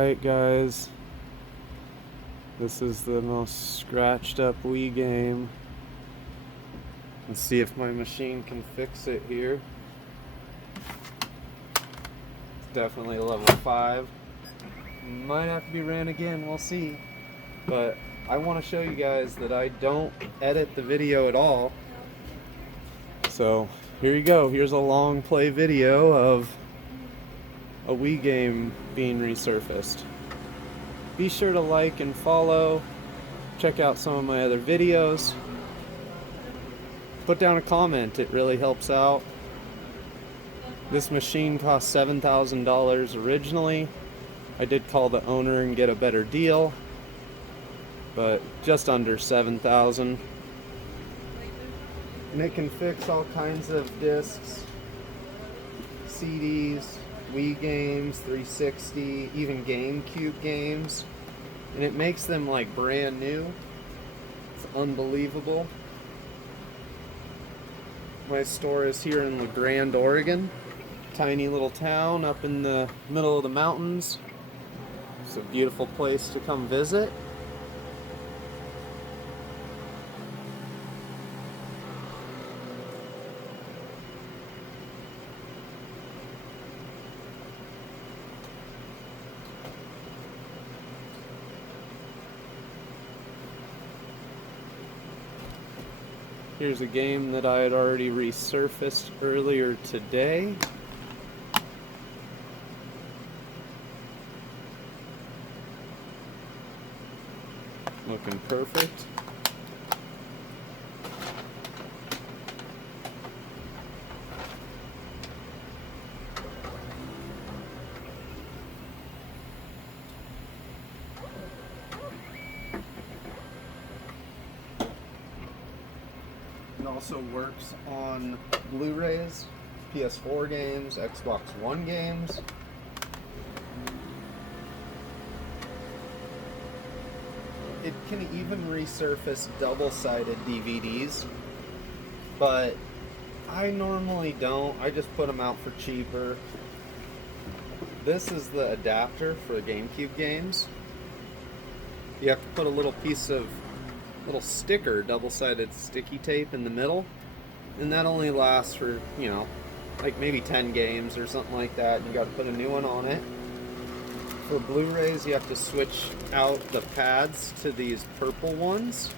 Alright guys, this is the most scratched up Wii game. Let's see if my machine can fix it here. It's definitely a level 5. Might have to be ran again, we'll see. But I want to show you guys that I don't edit the video at all. So here you go, here's a long play video of a Wii game being resurfaced. Be sure to like and follow, check out some of my other videos, put down a comment, it really helps out. This machine cost $7,000 originally. I did call the owner and get a better deal, but just under $7,000. And it can fix all kinds of discs, CDs, Wii games, 360, even GameCube games, and it makes them like brand new. It's unbelievable. My store is here in La Grande, Oregon, tiny little town up in the middle of the mountains. It's a beautiful place to come visit. Here's a game that I had already resurfaced earlier today. Looking perfect. It also works on Blu-rays, PS4 games, Xbox One games. It can even resurface double-sided DVDs, but I normally don't. I just put them out for cheaper. This is the adapter for GameCube games. You have to put a little piece of sticker, double-sided sticky tape in the middle, and that only lasts for, you know, like maybe 10 games or something like that, and you got to put a new one on it. For Blu-rays, you have to switch out the pads to these purple ones,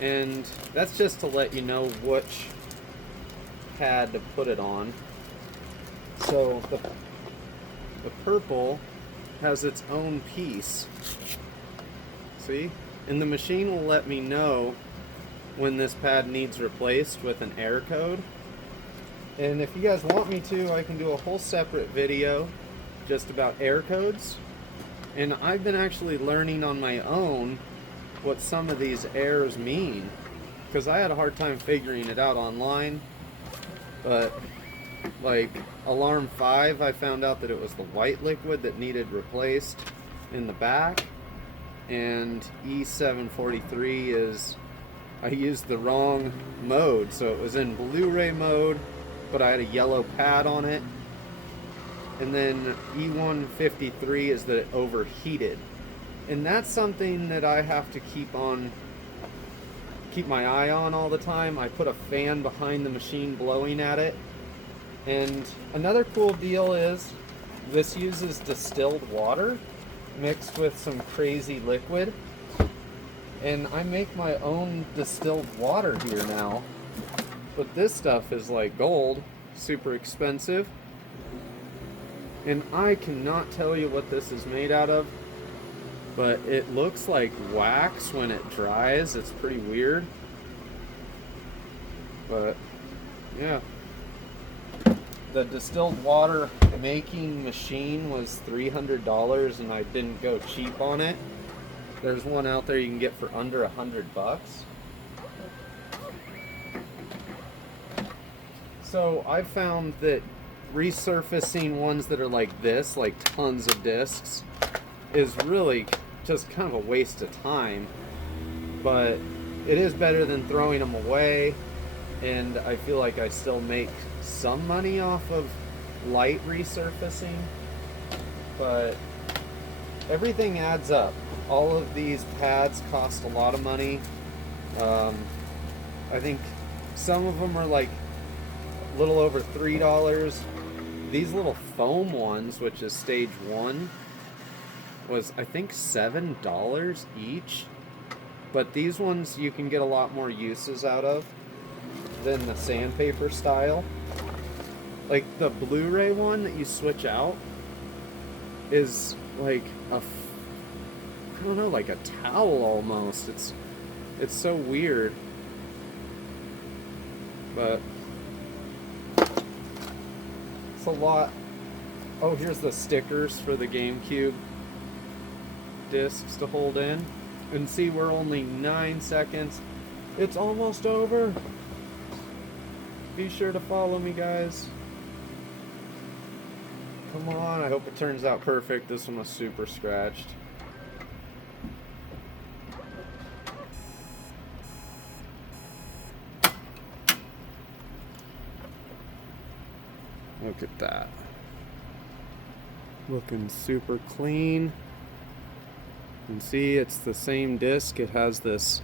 and that's just to let you know which pad to put it on. So the purple has its own piece. See? And the machine will let me know when this pad needs replaced with an error code. And if you guys want me to, I can do a whole separate video just about error codes. And I've been actually learning on my own what some of these errors mean, because I had a hard time figuring it out online. But like Alarm 5, I found out that it was the white liquid that needed replaced in the back. And E743 is, I used the wrong mode, so it was in Blu-ray mode, but I had a yellow pad on it. And then E153 is that it overheated, and that's something that I have to keep my eye on all the time. I put a fan behind the machine blowing at it. And another cool deal is this uses distilled water mixed with some crazy liquid, and I make my own distilled water here now, but this stuff is like gold, super expensive, and I cannot tell you what this is made out of, but it looks like wax when it dries. It's pretty weird, but yeah. The distilled water making machine was $300, and I didn't go cheap on it. There's one out there you can get for under $100. So I found that resurfacing ones that are like this, like tons of discs, is really just kind of a waste of time. But it is better than throwing them away, and I feel like I still make some money off of light resurfacing, but everything adds up. All of these pads cost a lot of money. I think some of them are like a little over $3. These little foam ones, which is stage 1, was I think $7 each. But these ones you can get a lot more uses out of than the sandpaper style. Like the Blu-ray one that you switch out is like I don't know, like a towel almost. It's so weird. But it's a lot. Oh, here's the stickers for the GameCube discs to hold in. And see, we're only 9 seconds. It's almost over. Be sure to follow me, guys. Come on, I hope it turns out perfect. This one was super scratched. Look at that. Looking super clean. And see, it's the same disc. It has this